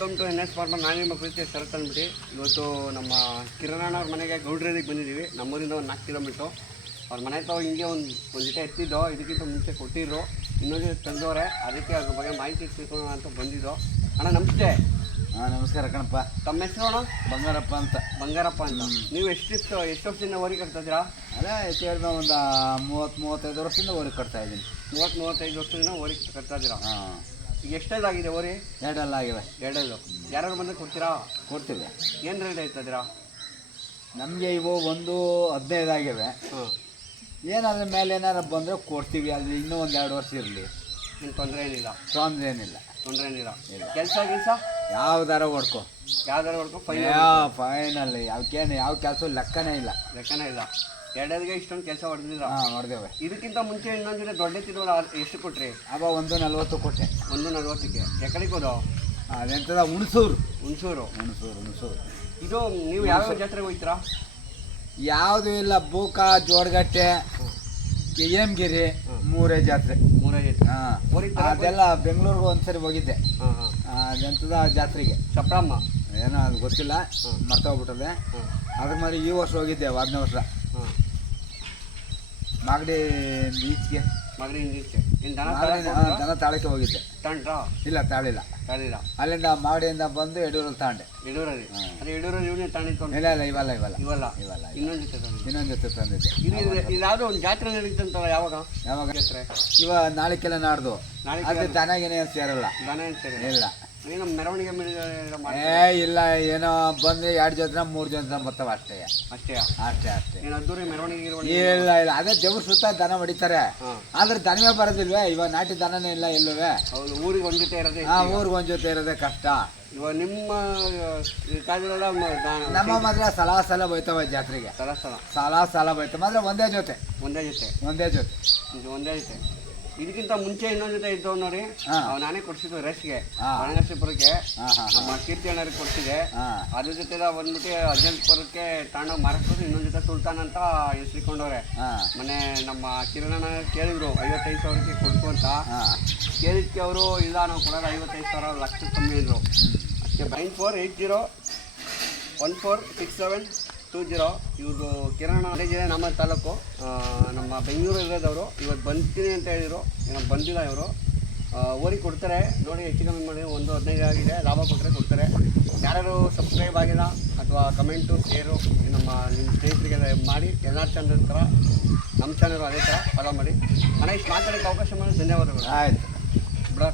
Welcome to N S farmer ನಾನು ನಿಮ್ಮ ಪ್ರೀತಿ ಶರತ್ ಅಂದ್ಬಿಟ್ಟು ಇವತ್ತು ನಮ್ಮ ಕಿರಣ್ ಅವ್ರ ಮನೆಗೆ ಗೌಡ್ರೇರಿಗೆ ಬಂದಿದ್ದೀವಿ. ನಮ್ಮೂರಿಂದ ಒಂದು ನಾಲ್ಕು ಕಿಲೋಮೀಟ್ರು. ಅವ್ರ ಮನೆ ತಾವು ಹಿಂಗೆ ಒಂದು ಒಂದು ಜೊತೆ ಎತ್ತಿದ್ದೋ ಇದಕ್ಕಿಂತ ಮುಂಚೆ ಕೊಟ್ಟಿದ್ರು. ಇನ್ನೊಂದು ತಂದವ್ರೆ ಅದಕ್ಕೆ ಅದ್ರ ಬಗ್ಗೆ ಮಾಹಿತಿ ತಿಳ್ಕೊಳ್ಳೋಣ ಅಂತ ಬಂದಿದ್ದೋ. ಅಣ್ಣ ನಮಸ್ತೆ. ಹಾಂ ನಮಸ್ಕಾರ ಕಣಪ್ಪ. ತಮ್ಮ ಹೆಸರು ಅಣ್ಣ? ಬಂಗಾರಪ್ಪ ಅಂತ. ಬಂಗಾರಪ್ಪ ಅಂತ. ನೀವು ಎಷ್ಟಿಷ್ಟು ಎಷ್ಟು ವರ್ಷದಿಂದ ಓರಿ ಕಟ್ತಾ ಇದ್ದೀರಾ? ಅದೇ ಹೆಚ್ಚು ಹೇಳಿದ ಒಂದು ಮೂವತ್ತು ಮೂವತ್ತೈದು ವರ್ಷದಿಂದ ಓರಿ ಕಟ್ತಾ ಇದ್ದೀನಿ. ಮೂವತ್ತು ಮೂವತ್ತೈದು ವರ್ಷದಿಂದ ಓರಿ ಕಟ್ತಾ ಇದ್ದೀರಾ? ಹಾಂ. ಈಗ ಎಷ್ಟೇದಾಗಿದೆ ಓರಿ ಎರಡೆಲ್ಲ ಆಗಿವೆ. ಎರಡಲ್ಲು. ಯಾರ್ಯಾರು ಬಂದು ಕೊಡ್ತೀರಾ? ಕೊಡ್ತೀವಿ. ಏನು ರೇಟ್ ಆಯ್ತಾ ನಮಗೆ ಇವು ಒಂದು ಹದಿನೈದು ಆಗಿವೆ ಹಾಂ. ಏನಾದ್ರ ಮೇಲೆ ಏನಾರು ಬಂದರೆ ಕೊಡ್ತೀವಿ. ಅದು ಇನ್ನೂ ಒಂದು ಎರಡು ವರ್ಷ ಇರಲಿ. ಏನು ತೊಂದರೆ ಏನಿಲ್ಲ. ತೊಂದರೆ ಏನಿಲ್ಲ. ತೊಂದರೆ ಏನಿಲ್ಲ. ಇಲ್ಲ. ಕೆಲಸ ಕೆಲಸ? ಯಾವ್ದಾರ ಹೊಡ್ಕೊ. ಯಾವ್ದಾರು ಹೊಡ್ಕೊ? ಫೈನ್ ಯಾವ ಫೈನಲ್ ಯಾವಕ್ಕೇನು ಯಾವ ಕೆಲಸ ಲೆಕ್ಕನೇ ಇಲ್ಲ. ಲೆಕ್ಕನೇ ಇಲ್ಲ. ಎರಡೇದಿಗೆ ಇಷ್ಟೊಂದು ಕೆಲಸ ಹೊಡೆದಿಲ್ಲ. ಹಾಂ ಹೊಡೆದೇವೆ. ಇದಕ್ಕಿಂತ ಮುಂಚೆ ಇನ್ನೊಂದು ಜೊತೆ ದೊಡ್ಡ ತಿರುವಲ್ಲ ಎಷ್ಟು ಕೊಟ್ರಿ? ಅವ ಒಂದು ನಲ್ವತ್ತು ಕೊಟ್ಟೆ. ಒಂದು ನಲ್ವತ್ತಕ್ಕೆ. ಎಕಡೆಗೆ ಹೋದೋ? ಅದೆಂಥದ ಹುಣಸೂರು. ಹುಣಸೂರು. ಹುಣಸೂರು ಹುಣಸೂರು. ಇದು ನೀವು ಯಾವ ಜಾತ್ರೆಗೆ ಹೋಗ್ತೀರಾ ಯಾವುದೂ ಇಲ್ಲ ಬೂಕ ಜೋಡಗಟ್ಟೆ ಗಿರಿ ಮೂರೇ ಜಾತ್ರೆ. ಮೂರೇ ಜಾತ್ರೆ. ಹಾಂ. ಅದೆಲ್ಲ ಬೆಂಗಳೂರಿಗೆ ಒಂದ್ಸರಿ ಹೋಗಿದ್ದೆ. ಅದೆಂಥದ ಜಾತ್ರೆಗೆ? ಸಪ್ರಮ್ಮ ಏನೋ ಅದು ಗೊತ್ತಿಲ್ಲ. ಮರ್ತೋಗ್ಬಿಟ್ಟದೆ. ಅದ್ರ ಮೇಲೆ ಈ ವರ್ಷ ಹೋಗಿದ್ದೆ ಒಂದನೇ ವರ್ಷ. ಹಾಂ. ಮಾಗಡಿ ಬೀಚ್ಗೆ. ಮಗಡಿ ಬೀಚ್ಗೆ ಇನ್ನು ದನ ಮಾಗಡಿ ದನ ತಾಳಕ್ಕೆ ಹೋಗಿದ್ದೆ. ತಗೊಂಡ್ರಾ ಇಲ್ಲ ತಾಳಿಲ್ಲ. ಅಲ್ಲಿಂದ ಮಾಗಡಿಯಿಂದ ಬಂದು ಯಡೂರಲ್ಲಿ ತಾಂಡೆ. ಯಡೂರಲ್ಲಿ? ಹಾಂ. ಅದೇ ಯಡೂರಲ್ಲಿ ಇವನೇ ತಗೊಂಡಿತ್ತು ಇಲ್ಲ ಇಲ್ಲ ಇವಲ್ಲ ಇವಲ್ಲ. ಇವಲ್ಲ. ಇವಲ್ಲ ಇನ್ನೊಂದು ಜೊತೆ ತಗೊಂಡಿದ್ದು ಇನ್ನೊಂದು ಜೊತೆ ತಂದಿದ್ದೆ. ಇದು ಒಂದು ಜಾತ್ರೆ ನಡೀತಂತಲ್ಲ ಯಾವಾಗ? ಯಾವಾಗ? ಜಾತ್ರೆ. ಇವ ನಾಳಿಕೆಲ್ಲ ನಾಡ್ದು. ನಾಳೆ ಅದು ದನಗೇನೆ ಸೇರಲ್ಲ. ದನ ಸೇರಿ ಇಲ್ಲ. ಏನು ಮೆರವಣಿಗೆ ಏ ಇಲ್ಲ ಏನೋ ಬಂದ್ರೆ ಎರಡು ಜನ ಮೂರು ಜನ ಬರ್ತಾವ ಅಷ್ಟೇ. ಅಷ್ಟೇ? ಅಷ್ಟೇ ಅಷ್ಟೇ. ಏನು ಅದ್ದೂರಿ ಮೆರವಣಿಗೆ ಗಿರವಣಿಗೆ ಇಲ್ಲ ಇಲ್ಲ ಅದೇ ದೇವ್ರ ಸುತ್ತ ದನ ಹೊಡಿತಾರೆ ಆದ್ರೆ ದನವೇ ಬರೋದಿಲ್ವೇ? ಇವಾಗ ನಾಟಿ ದನನೇ ಇಲ್ಲ ಇಲ್ಲವೇ ಹೌದು ಊರಿಗೆ ಒಂದ್ ಜೊತೆ ಇರೋದೇ ಹಾ ಊರಿಗೆ ಒಂದ್ ಜೊತೆ ಇರೋದೇ ಕಷ್ಟ. ಇವಾಗ ನಿಮ್ಮ ಕಾಲದಲ್ಲ ನಮ್ಮ ಮಾತ್ರ ಸಲ ಸಲ ಹೋಯ್ತವೆ ಜಾತ್ರೆಗೆ. ಸಲ ಸಲ ಸಲ ಸಲ ಹೋಯ್ತವೆ. ಮಾತ್ರ ಒಂದೇ ಜೊತೆ. ಒಂದೇ ಜೊತೆ. ಒಂದೇ ಜೊತೆ. ಒಂದೇ ಜೊತೆ. ಇದಕ್ಕಿಂತ ಮುಂಚೆ ಇನ್ನೊಂದ್ ಜೊತೆ ಇದ್ದವ್ ನೋಡಿ. ಅವ್ ನಾನೇ ಕೊಡ್ಸಿದ್ದು ಹಾ. ಹಾ ನಮ್ಮ ಕೀರ್ತಿ ಅಣ್ಣರಿಗೆ ಕೊಡ್ಸಿದೆ ಅದ್ರ ಜೊತೆ ಬಂದ್ಬಿಟ್ಟು ಅಜ್ಜಂಪುರಕ್ಕೆ ತಗೊಂಡೋಗಿ ಮಾರಾಕ್ಬೋದು ಇನ್ನೊಂದ್ ಜೊತೆ ಸುಲ್ತಾನ್ ಅಂತ ಹೆಸರಿಕೊಂಡವ್ರೆ. ಮೊನ್ನೆ ನಮ್ಮ ಕಿರಣಣ್ಣ ಕೇಳಿದ್ರು ಐವತ್ತೈದು ಸಾವಿರಕ್ಕೆ ಕೊಡ್ತು ಅಂತ. ಕೇಳಿದ್ಕೆ ಅವರು ಇಲ್ಲ ನಾವು ಕೊಡೋದು ಐವತ್ತೈದು ಸಾವಿರ ಲಕ್ಷ ಕಮ್ಮಿ ಇದ್ರು ಅದಕ್ಕೆ nine four eight zero one four six seven two zero ಇವ್ರದ್ದು ಕಿರಣ ಜಿಲ್ಲೆ ನಮ್ಮ ತಾಲೂಕು. ನಮ್ಮ ಬೆಂಗಳೂರು ಇರೋದವರು. ಇವತ್ತು ಬಂತೀನಿ ಅಂತ ಹೇಳಿದರು. ಏನೋ ಬಂದಿಲ್ಲ ಇವರು. ಊರಿಗೆ ಕೊಡ್ತಾರೆ. ನೋಡಿ ಹೆಚ್ಚು ಕಮ್ಮಿ ಮಾಡಿ ಒಂದು ಹದಿನೈದು ಆಗಿದೆ. ಲಾಭ ಕೊಟ್ಟರೆ ಕೊಡ್ತಾರೆ. ಯಾರು ಸಬ್ಸ್ಕ್ರೈಬ್ ಆಗಿಲ್ಲ ಅಥವಾ ಕಮೆಂಟು ಶೇರು ನಮ್ಮ ನಿಮ್ಮ ಸ್ನೇಹಿತರಿಗೆ ಮಾಡಿ ಎಲ್ಲ ಚಾನಲ್ ಥರ ನಮ್ಮ ಚಾನಲ್ ಅದೇ ಥರ ಫಾಲೋ ಮಾಡಿ. ಅಣ್ಣ ಇಷ್ಟು ಮಾತಾಡೋಕ್ಕೆ ಅವಕಾಶ ಮಾಡಿ ಧನ್ಯವಾದಗಳು. ಆಯಿತು. ಬಿಡ